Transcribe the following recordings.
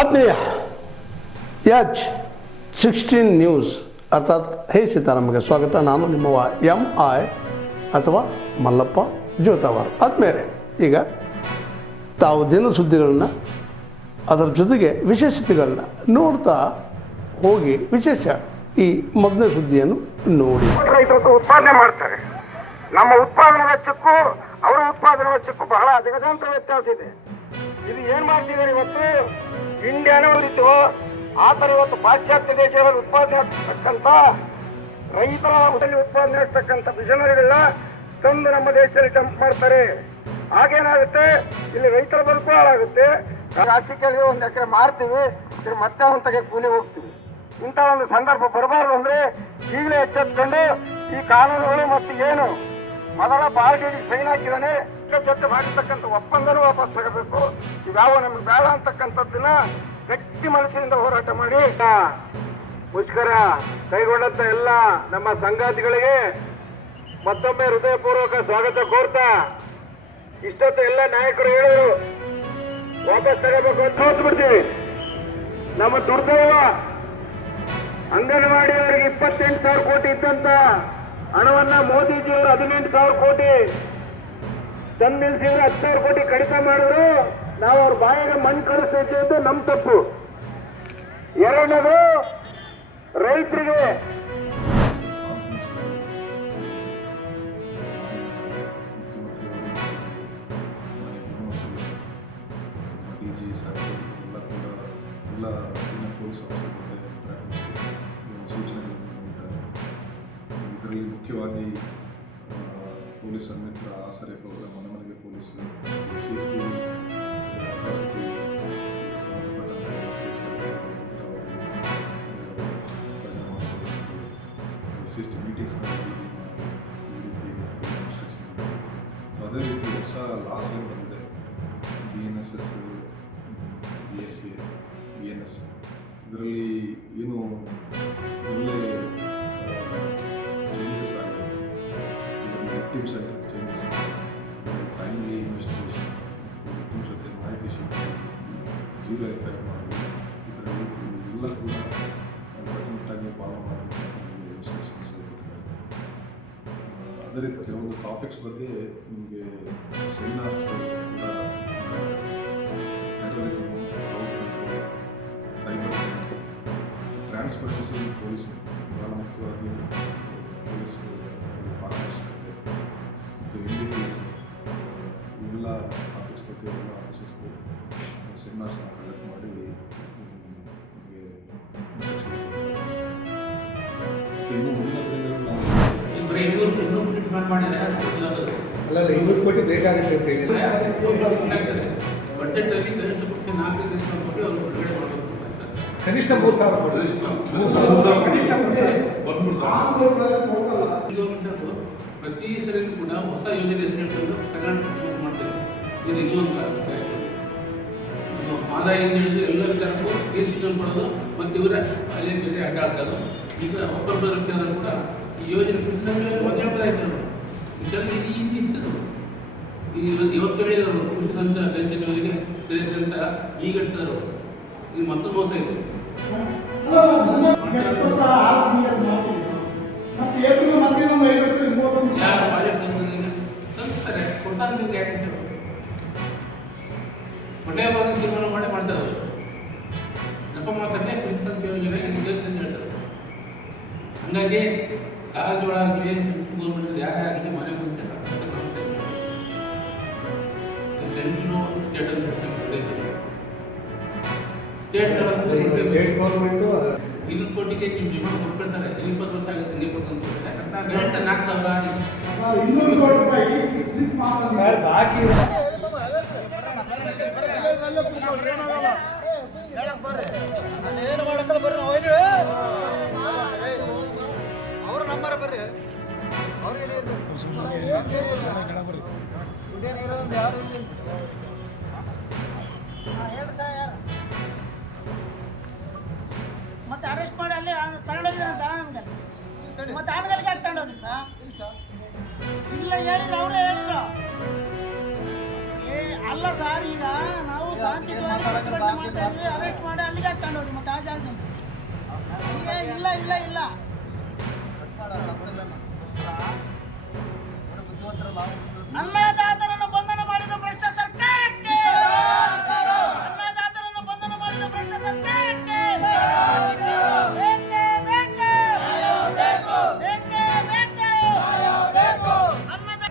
ಆತ್ಮೀಯ H16 news ಅರ್ಥಾತ್ ಹೇ ಸೀತಾರಾಮಗೆ ಸ್ವಾಗತ. ನಾನು ನಿಮ್ಮವ MI ಅಥವಾ ಮಲ್ಲಪ್ಪ ಜೋತಾವರ್. ಆದ್ಮೇಲೆ ಈಗ ತಾವು ದಿನ ಸುದ್ದಿಗಳನ್ನ ಅದರ ಜೊತೆಗೆ ವಿಶೇಷತೆಗಳನ್ನ ನೋಡ್ತಾ ಹೋಗಿ ವಿಶೇಷ ಈ ಮೊದಲನೇ ಸುದ್ದಿಯನ್ನು ನೋಡಿ. ರೈತರು ಉತ್ಪಾದನೆ ಮಾಡ್ತಾರೆ. ನಮ್ಮ ಉತ್ಪಾದನಾ ವೆಚ್ಚಕ್ಕೂ ಅವರ ಉತ್ಪಾದನಾ ವೆಚ್ಚಕ್ಕೂ ಬಹಳ ಜಗಜಾಂತರ ವ್ಯತ್ಯಾಸ ಇದೆ. ಇದು ಏನ್ ಮಾಡ್ತಿದ್ದಾರೆ ಇವತ್ತು ಇಂಡಿಯಾನೇ ಉಳಿತು ಆ ತರ ಇವತ್ತು ಪಾಶ್ಚಾತ್ಯ ದೇಶಗಳಲ್ಲಿ ಉತ್ಪಾದನೆ ಆಗ್ತಕ್ಕಂಥ ರೈತರ ಉತ್ಪಾದನೆ ಆಗ್ತಕ್ಕಂಥ ಮಿಷನರಿಗಳನ್ನ ತಂದು ನಮ್ಮ ದೇಶದಲ್ಲಿ ಡಂಪ್ ಮಾಡ್ತಾರೆ. ಆಗೇನಾಗುತ್ತೆ, ಇಲ್ಲಿ ರೈತರ ಬದುಕು ಹಾಳಾಗುತ್ತೆ. ರಾಶಿ ಕೇಳಿದ್ರೆ 1 ಎಕರೆ ಮಾರ್ತೀವಿ, ಮತ್ತೆ ಒಂದು ತೆಗೆ ಕೂಲಿ ಹೋಗ್ತೀವಿ. ಇಂಥ ಒಂದು ಸಂದರ್ಭ ಬರಬಾರ್ದು ಅಂದ್ರೆ ಈಗಲೇ ಎಚ್ಚೆತ್ಕೊಂಡು ಈ ಕಾನೂನುಗಳು ಮತ್ತು ಏನು ಮೊದಲ ಬಾರ್ಗೇನಿಗೆ ಸೈನ್ ಹಾಕಿದಾನೆ ಜೊತೆ ಮಾಡಿರ್ತಕ್ಕಂಥ ಒಪ್ಪಂದನೂ ವಾಪಸ್ ತಗೋಬೇಕು. ಇವ್ಯಾವ ನಮ್ಗೆ ಬೇಡ ಅಂತಕ್ಕಂಥದ್ದನ್ನ ಗಟ್ಟಿ ಮನಸ್ಸಿನಿಂದ ಹೋರಾಟ ಮಾಡಿ ಮುಷ್ಕರ ಕೈಗೊಂಡಂತ ಎಲ್ಲ ನಮ್ಮ ಸಂಗಾತಿಗಳಿಗೆ ಮತ್ತೊಮ್ಮೆ ಹೃದಯಪೂರ್ವಕ ಸ್ವಾಗತ ಕೋರ್ತಾ, ಇಷ್ಟೊತ್ತು ಎಲ್ಲ ನಾಯಕರು ಹೇಳಿದ್ರು ವಾಪಸ್ ತಗೋಬೇಕು ಅಂತ ಹೋಗ್ಬಿಡ್ತೀವಿ. ನಮ್ಮ ದುರ್ದೈವ ಅಂಗನವಾಡಿಯವರಿಗೆ 28,000 ಕೋಟಿ ಇದ್ದಂತ ಹಣವನ್ನ ಮೋದಿಜಿಯವರು 18,000 ಕೋಟಿ ತಂದು ನಿಲ್ಸಿದ್ರೆ 10,000 ಕೋಟಿ ಕಡಿತ ಮಾಡಿದ್ರು. ನಾವು ಅವ್ರ ಬಾಯಿಗೆ ಮಣ್ಣು ಕಳಿಸ್ತೈತೆ ಅಂತ ನಮ್ ತಪ್ಪು. ಎರಡನೇದು ರೈತರಿಗೆ ಇದರಲ್ಲಿ ಮುಖ್ಯವಾಗಿ ಪೊಲೀಸ್ ಮಿತ್ರ ಆಸರೆ ಮನೆಮನೆಗೆ ಪೊಲೀಸ್ ಮೀಟಿಂಗ್ಸ್ ಅದೇ ರೀತಿ ಹೊಸ ಲಾಸ್ ಏನು ಬಂದಿದೆ, BNSS, BSc, BNS, ಇದರಲ್ಲಿ ಏನು ಒಳ್ಳೆ ಚೇಂಜಸ್ ಆಗಿದೆ. ವಿಕ್ಟಿಮ್ಸ್ ಆಗಿದೆ ಚೇಂಜಸ್, ಟೈಮ್ಲಿ ಇನ್ವೆಸ್ಟಿಗೇಷನ್ ಮತ್ತು ವಿಕ್ಟಿಮ್ಸ್ ಜೊತೆ ಮಾಹಿತಿ ಸಿಗುತ್ತೆ, ಜೀರೋ ಎಫೆಕ್ಟ್ ಮಾಡಿ ಇದರಲ್ಲಿ ಎಲ್ಲ ಕೂಡ ಕಟ್ಟುನಿಟ್ಟಾಗಿ ಫಾಲೋ ಮಾಡಬೇಕು ಇನ್ಸ್ಟ್ರಕ್ಷನ್ಸ್ ಕೊಟ್ಟಿದ್ದಾರೆ. ಅದೇ ರೀತಿ ಕೆಲವೊಂದು ಟಾಪಿಕ್ಸ್ ಬಗ್ಗೆ ನಿಮಗೆ ಸೆಮಿನಾರ್ಸ್ ಕೂಡ ಟೆರರಿಸಮ್, ಸೈಬರ್, ಟ್ರಾನ್ಸ್ಪರೆನ್ಸಿ, ಪೊಲೀಸ್ ಬಹಳ ಮುಖ್ಯವಾಗಿ ಪೊಲೀಸ್ ಪಾರದರ್ಶಕತೆ ಮತ್ತು NDPS ಇವೆಲ್ಲ ಟಾಪಿಕ್ಸ್ ಬಗ್ಗೆ ಎಲ್ಲ ಆಫೀಸರ್ಸ್ಗೂ ಸೆಮಿನಾರ್ಸ್ನ ಕಂಡಕ್ಟ್ ಮಾಡಿ ನಿಮಗೆ ಇನ್ನು ಮುಂದಿನ ದಿನಗಳಲ್ಲಿ ನಾವು ಅಲ್ಲ 200 ಕೋಟಿ ಬೇಕಾಗುತ್ತೆ ಅಂತ ಹೇಳಿ ಬಜೆಟಲ್ಲಿ ಕನಿಷ್ಠ ಪಕ್ಷ 4 ಲಕ್ಷ ಕೋಟಿ ಅವರು ಬಿಡುಗಡೆ ಮಾಡಬೇಕು. ಕನಿಷ್ಠ 3,000 ಕೋಟಿ ಪ್ರತಿ ಸರಿಯೂ ಕೂಡ ಹೊಸ ಯೋಜನೆ ಹೆಸರಿಟ್ಟು ಕರ್ನಾಟಕ ಮಾಡ್ತಾರೆ. ಇದು ಒಂದು ಆದಾಯದಿಂದ ಹಿಡಿದು ಎಲ್ಲ ವಿಚಾರಕ್ಕೂ ಕೀರ್ತಿ ಮಾಡೋದು ಮತ್ತು ಇವರ ಅಲ್ಲೇ ಬೇರೆ ಅಡ್ಡಾಡ್ತಾರೆ. ಈಗ ಒಬ್ಬೊಬ್ಬರ ವಿಚಾರ ಕೂಡ ಈ ಯೋಜನೆ ಮಧ್ಯಾಹ್ನದಾಯಿತು ವಿಚಾರ ಈ ಹಿಂದೆ ಇದ್ದದು. ಇವತ್ತು ಹೇಳಿದರು ಕೃಷಿ ಸಂಚಲನಗಳಿಗೆ ಶ್ರೇಷ್ಠ ಅಂತ ಈಗ ಹೇಳ್ತಾರೆ. ಇದು ಮತ್ತೊಂದು ಮೋಸ ಇದೆ. ಯಾರು ಪ್ರಾಜೆಕ್ಟ್ ಸಂಸ್ಥೆ ಕೊಡ್ತಾರೆ ಗ್ಯಾರಂಟಿ ಒಳ್ಳೆಯ ತೀರ್ಮಾನ ಮಾಡಿ ಮಾಡ್ತಾರೆ. ನೆಪ ಮಾತನ್ನೇ ಕೃಷಿ ಸಂಖ್ಯೆ ಯೋಜನೆ ನಿರ್ದೇಶ ಅಂತ ಹೇಳ್ತಾರೆ. ಹಂಗಾಗಿ ಕಾಜೋಳ ಆಗಲಿ ಗೌರ್ಮೆಂಟ್ ಯಾರೇ ಆಗಲಿ ಮನೆ ಮುಂದೆ ಸೆಂಟ್ರಲ್ ಸ್ಟೇಟ್ ಗೌರ್ಮೆಂಟು 200 ಕೋಟಿಗೆ ನೀವು ಡಿಮಾಂಡ್ ಕೊಟ್ಬಿಡ್ತಾರೆ. 20 ವರ್ಷ ಆಗುತ್ತೆ, 21 ಗಂಟೆ 4,000 ಸರ್ ಬಾಕಿ ಏನು ಮಾಡಕ್ಕಲ್ಲ ಬರ್ರಿ, ನಾವು ಒಯ್ದಿವಿ ಅವ್ರ ನಂಬರ್ ಬರ್ರಿ, ಅವ್ರೇನೇ ಇರ್ಬೇಕು ಇಂಡಿಯನ್ ಇರೋದು ಯಾರು ಇಲ್ಲಿ ಹೇಳಿ ಸರ್. ಯಾರು ಮತ್ತೆ ಅರೆಸ್ಟ್ ಮಾಡಿ ಅಲ್ಲಿ ತಗೊಂಡೋಗಿದ್ದಾರಂತ ಆನಂದಲ್ಲಿ, ಮತ್ತೆ ಆನಂದಲ್ಲಿಗೆ ಯಾಕೆ ತಗೊಂಡೋದ್ರಿ ಸರ್? ಇಲ್ಲ ಹೇಳಿದ್ರು, ಅವರೇ ಹೇಳಿದ್ರು. ಅಲ್ಲ ಸರ್, ಈಗ ನಾವು ಶಾಂತಿಯುತವಾಗಿ ಪ್ರತಿಭಟನೆ ಮಾಡ್ತಾ ಇದ್ವಿ, ಅರೆಸ್ಟ್ ಮಾಡಿ ಹೋದ್ರಿ ಮತ್ತೆ ಆ ಜಾಗದಿಂದ ಇಲ್ಲ ಇಲ್ಲ ಇಲ್ಲ ಅನ್ನದಾತರನ್ನು ಬಂಧನ ಮಾಡಿದ ಭ್ರಷ್ಟ ಸರ್ಕಾರಕ್ಕೆ ಅನ್ನದಾತರನ್ನು ಬಂಧನ ಮಾಡಿದ ಭ್ರಷ್ಟ ಸರ್ಕಾರಕ್ಕೆ ಬೇಕೇ ಬೇಕು ಅನ್ನದ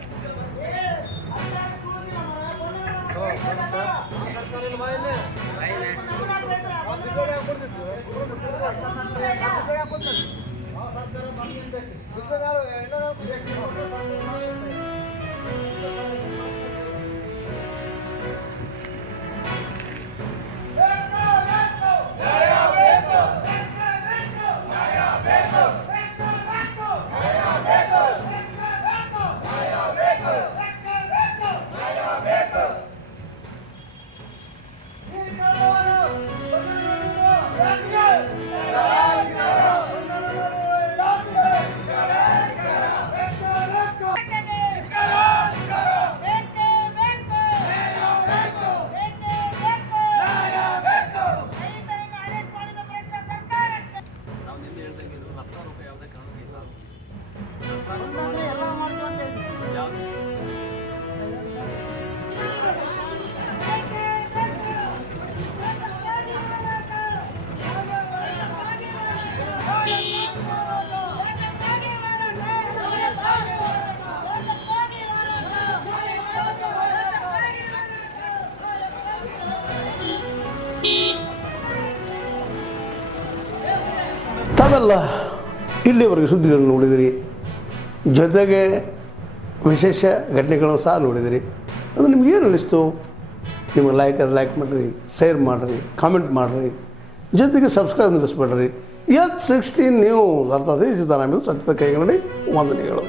ತಾವೆಲ್ಲ ಇಲ್ಲಿವರೆಗೆ ಸುದ್ದಿಗಳನ್ನು ನೋಡಿದಿರಿ, ಜೊತೆಗೆ ವಿಶೇಷ ಘಟನೆಗಳನ್ನು ಸಹ ನೋಡಿದಿರಿ. ಅದು ನಿಮ್ಗೇನು ಅನ್ನಿಸ್ತು? ನಿಮಗೆ ಲೈಕ್ ಮಾಡಿರಿ, ಶೇರ್ ಮಾಡಿರಿ, ಕಾಮೆಂಟ್ ಮಾಡಿರಿ, ಜೊತೆಗೆ ಸಬ್ಸ್ಕ್ರೈಬ್ ನಿಲ್ಲಿಸ್ಬೇಡ್ರಿ. H16 ನ್ಯೂಸ್ ಅರ್ಥಾತ್ ಸಿದ್ದರಾಮಯ್ಯ ಸತ್ಯದ ಕೈಗನ್ನಡಿ ವಂದನೆಗಳು.